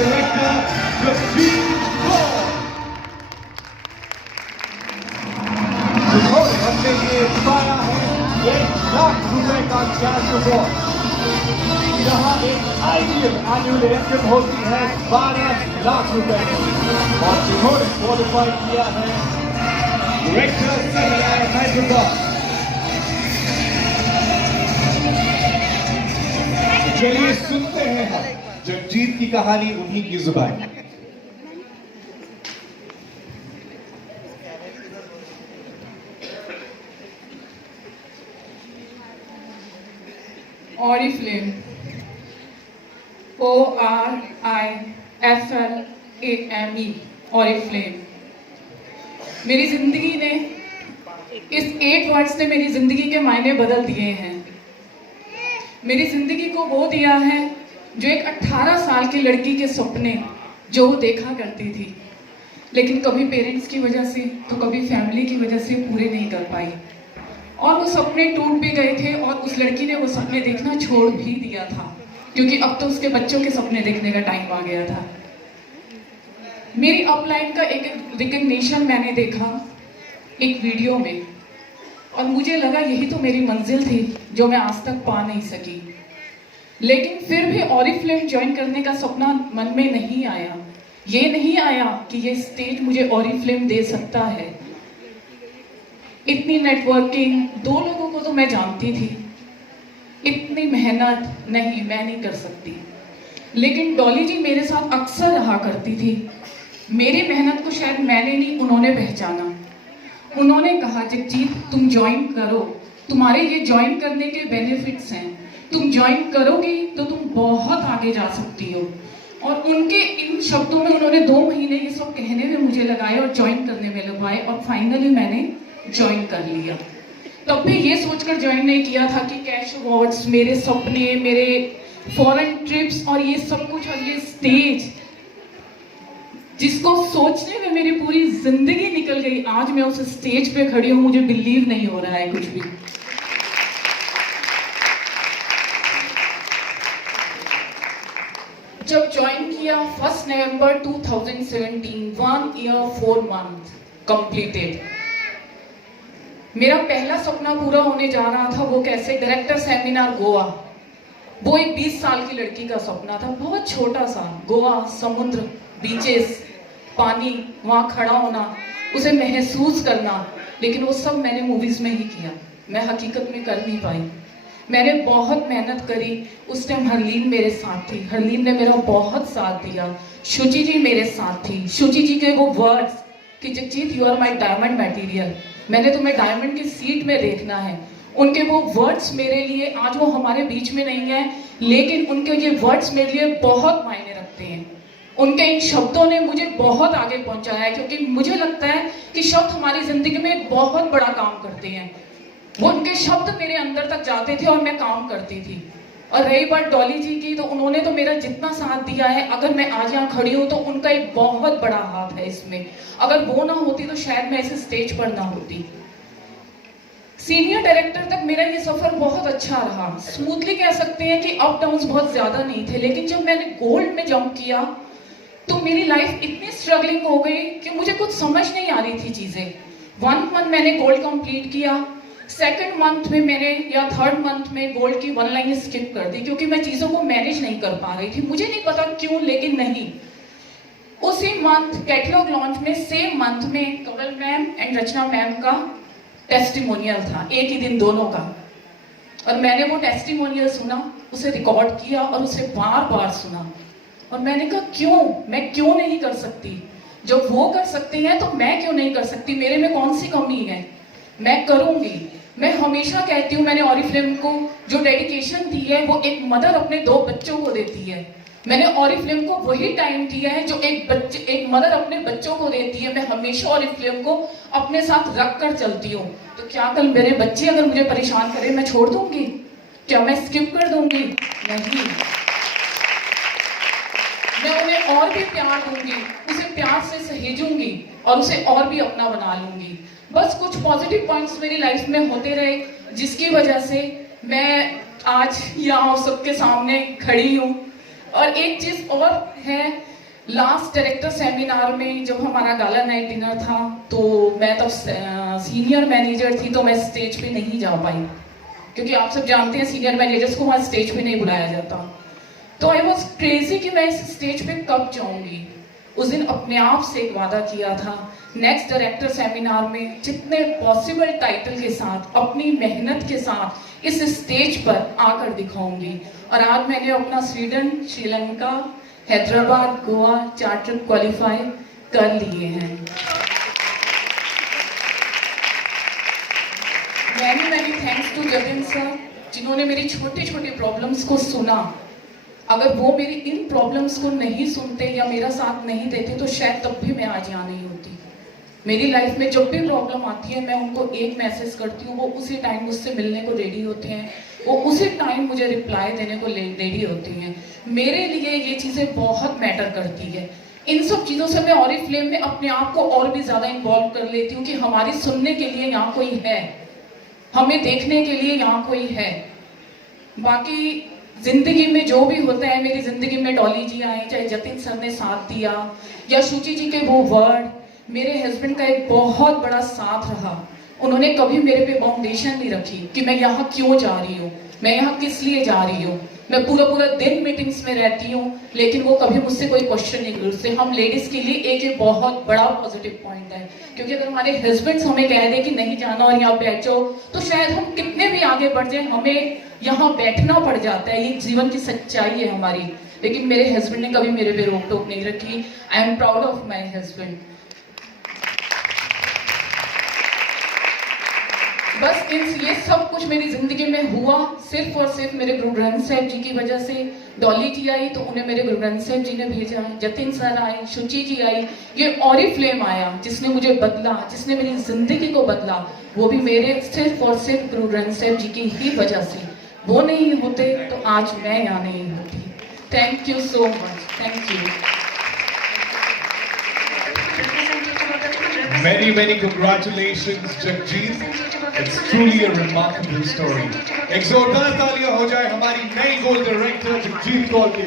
Director Jagjit Kaur. जिन्होंने हमने ये पाया है 1 लाख रुपए का कैश अवार्ड। यहाँ एक आइडियल एनुअल इनकम होती है 12 लाख रुपए और जिन्होंने क्वालिफाई किया है डायरेक्टर CBI हैदराबाद। चलिए सुनते हैं हम जगजीत की कहानी उन्हीं की जुबान। Oriflame ORIFLAME Oriflame. मेरी जिंदगी ने इस 8 वर्ड्स ने मेरी जिंदगी के मायने बदल दिए हैं। मेरी जिंदगी को वो दिया है जो एक 18 साल की लड़की के सपने जो वो देखा करती थी, लेकिन कभी पेरेंट्स की वजह से तो कभी फैमिली की वजह से पूरे नहीं कर पाई और वो सपने टूट भी गए थे और उस लड़की ने वो सपने देखना छोड़ भी दिया था क्योंकि अब तो उसके बच्चों के सपने देखने का टाइम आ गया था। मेरी अपलाइन का एक रिकग्निशन मैंने देखा एक वीडियो में और मुझे लगा यही तो मेरी मंजिल थी जो मैं आज तक पा नहीं सकी, लेकिन फिर भी ऑरिफ्लेम ज्वाइन करने का सपना मन में नहीं आया। ये नहीं आया कि ये स्टेज मुझे ऑरिफ्लेम दे सकता है। इतनी नेटवर्किंग 2 लोगों को तो मैं जानती थी, इतनी मेहनत नहीं मैं नहीं कर सकती, लेकिन डॉली जी मेरे साथ अक्सर रहा करती थी। मेरी मेहनत को शायद मैंने नहीं उन्होंने पहचाना। उन्होंने कहा जगजीत तुम ज्वाइन करो, तुम्हारे ये ज्वाइन करने के बेनिफिट्स हैं, तुम ज्वाइन करोगी तो तुम बहुत आगे जा सकती हो। और उनके इन शब्दों में उन्होंने 2 महीने ये सब कहने में मुझे लगाए और ज्वाइन करने में लगवाए और फाइनली मैंने ज्वाइन कर लिया। तब भी ये सोचकर ज्वाइन नहीं किया था कि कैश अवार्ड्स, मेरे सपने, मेरे फॉरेन ट्रिप्स और ये सब कुछ और ये स्टेज जिसको सोचने में मेरी पूरी जिंदगी निकल गई, आज मैं उस स्टेज पे खड़ी हूं, मुझे बिलीव नहीं हो रहा है कुछ भी। जब ज्वाइन किया 1 नवंबर 2017, 1 year 4 months कंप्लीटेड। मेरा पहला सपना पूरा होने जा रहा था, वो कैसे, डायरेक्टर सेमिनार गोवा। वो एक 20 साल की लड़की का सपना था, बहुत छोटा सा, गोवा, समुद्र, बीचेस, पानी, वहाँ खड़ा होना, उसे महसूस करना, लेकिन वो सब मैंने मूवीज में ही किया, मैं हकीकत में कर नहीं पाई। मैंने बहुत मेहनत करी। उस टाइम हरलीन मेरे साथ थी, हरलीन ने मेरा बहुत साथ दिया। शुचि जी मेरे साथ थी। शुचि जी के वो वर्ड्स कि Jagjit you are my diamond material, मैंने तुम्हें डायमंड की सीट में देखना है, उनके वो वर्ड्स मेरे लिए, आज वो हमारे बीच में नहीं है, लेकिन उनके ये वर्ड्स मेरे लिए बहुत मायने रखते हैं। उनके इन शब्दों ने मुझे बहुत आगे पहुंचाया है, क्योंकि मुझे लगता है कि शब्द हमारी जिंदगी में बहुत बड़ा काम करते हैं। वो उनके शब्द मेरे अंदर तक जाते थे और मैं काम करती थी। और रही बात डॉली जी की, तो उन्होंने तो मेरा जितना साथ दिया है, अगर मैं आज यहाँ खड़ी हूँ तो उनका एक बहुत बड़ा हाथ है इसमें। अगर वो ना होती तो शायद मैं इस स्टेज पर ना होती। सीनियर डायरेक्टर तक मेरा ये सफर बहुत अच्छा रहा, स्मूथली कह सकते हैं कि अप डाउन्स बहुत ज्यादा नहीं थे, लेकिन जब मैंने गोल्ड में जंप किया तो मेरी लाइफ इतनी स्ट्रगलिंग हो गई कि मुझे कुछ समझ नहीं आ रही थी चीजें। 1 मंथ मैंने गोल्ड कंप्लीट किया, 2nd मंथ में मैंने या 3rd मंथ में गोल्ड की 1 लाइन स्किप कर दी, क्योंकि मैं चीजों को मैनेज नहीं कर पा रही थी। मुझे नहीं पता क्यों, लेकिन नहीं। उसी मंथ कैटलॉग लॉन्च में, सेम मंथ में कमल मैम एंड रचना मैम का टेस्टिमोनियल था, एक ही दिन दोनों का। और मैंने वो टेस्टिमोनियल सुना, उसे रिकॉर्ड किया और उसे बार बार सुना। और मैंने कहा क्यों, मैं क्यों नहीं कर सकती? जब वो कर सकते हैं तो मैं क्यों नहीं कर सकती? मेरे में कौन सी कमी है? मैं करूंगी। मैं हमेशा कहती हूँ, मैंने ऑरिफ्लेम को जो डेडिकेशन दी है वो एक मदर अपने 2 बच्चों को देती है। मैंने ऑरिफ्लेम को वही टाइम दिया है जो एक मदर अपने बच्चों को देती है। मैं हमेशा ऑरिफ्लेम को अपने साथ रख कर चलती हूँ। तो क्या कल मेरे बच्चे अगर मुझे परेशान करें मैं छोड़ दूंगी? क्या मैं स्किप कर दूंगी? नहीं, मैं उन्हें और भी प्यार दूंगी, उसे प्यार से सहेजूंगी और उसे और भी अपना बना लूंगी। बस कुछ पॉजिटिव पॉइंट्स मेरी लाइफ में होते रहे, जिसकी वजह से मैं आज यहाँ सबके सामने खड़ी हूँ। और एक चीज और है लास्ट डायरेक्टर सेमिनार में जब हमारा गाला नाइट डिनर था, तो मैं तब सीनियर मैनेजर थी, तो मैं स्टेज पे नहीं जा पाई, क्योंकि आप सब जानते हैं सीनियर मैनेजर्स को वहाँ स्टेज पे नहीं बुलाया जाता। तो आई वॉज क्रेजी कि मैं इस स्टेज पे कब जाऊंगी। उस दिन अपने आप से एक वादा किया था, नेक्स्ट डायरेक्टर सेमिनार में जितने पॉसिबल टाइटल के साथ अपनी मेहनत के साथ इस स्टेज पर आकर दिखाऊंगी। और आज मैंने अपना Sweden, Sri Lanka, Hyderabad, Goa charter qualify कर लिए हैं। Many thanks to Jatin sir, जिन्होंने मेरी छोटी छोटी प्रॉब्लम्स को सुना। अगर वो मेरी इन प्रॉब्लम्स को नहीं सुनते या मेरा साथ नहीं देते तो शायद तब भी मैं आज यहाँ नहीं होती। मेरी लाइफ में जब भी प्रॉब्लम आती है, मैं उनको एक मैसेज करती हूँ, वो उसी टाइम मुझसे मिलने को रेडी होते हैं, वो उसी टाइम मुझे रिप्लाई देने को रेडी होती हैं। मेरे लिए ये चीज़ें बहुत मैटर करती है। इन सब चीज़ों से मैं ऑरिफ्लेम में अपने आप को और भी ज़्यादा इन्वॉल्व कर लेती हूँ कि हमारी सुनने के लिए यहाँ कोई है, हमें देखने के लिए यहाँ कोई है। बाकी जिंदगी में जो भी होता है, मेरी जिंदगी में डॉली जी आए, चाहे जतिन सर ने साथ दिया या शुचि जी के वो वर्ड, मेरे हस्बैंड का एक बहुत बड़ा साथ रहा। उन्होंने कभी मेरे पे बाउंडेशन नहीं रखी कि मैं यहाँ क्यों जा रही हूँ, मैं यहाँ किस लिए जा रही हूँ। मैं पूरा दिन मीटिंग्स में रहती हूँ, लेकिन वो कभी मुझसे कोई क्वेश्चन नहीं करते। हम लेडीज के लिए एक बहुत बड़ा पॉजिटिव पॉइंट है, क्योंकि अगर हमारे हस्बैंड्स हमें कह दे कि नहीं जाना और यहाँ बैठ जाओ, तो शायद हम कितने भी आगे बढ़ जाए, हमें यहाँ बैठना पड़ जाता है। ये जीवन की सच्चाई है हमारी। लेकिन मेरे हस्बैंड ने कभी मेरे पे रोक टोक नहीं रखी। I am proud of my husband. बस ये सब कुछ मेरी जिंदगी में हुआ सिर्फ और सिर्फ मेरे गुरु ग्रंथ साहिब जी की वजह से। डॉली जी आई तो उन्हें मेरे गुरु ग्रंथ साहिब जी ने भेजा, जतिन सर आए, शुचि जी आई, ये ऑरिफ्लेम आया जिसने मुझे बदला, जिसने मेरी जिंदगी को बदला, वो भी मेरे सिर्फ और सिर्फ गुरु ग्रंथ साहिब जी की ही वजह से। वो नहीं होते तो आज मैं यहाँ नहीं होती। Thank you so much, thank you. Many congratulations, Jagjit. It's truly a remarkable story. एक जोरदार तालियां हो जाए हमारी नई गोल्ड डायरेक्टर जगजीत कौर की।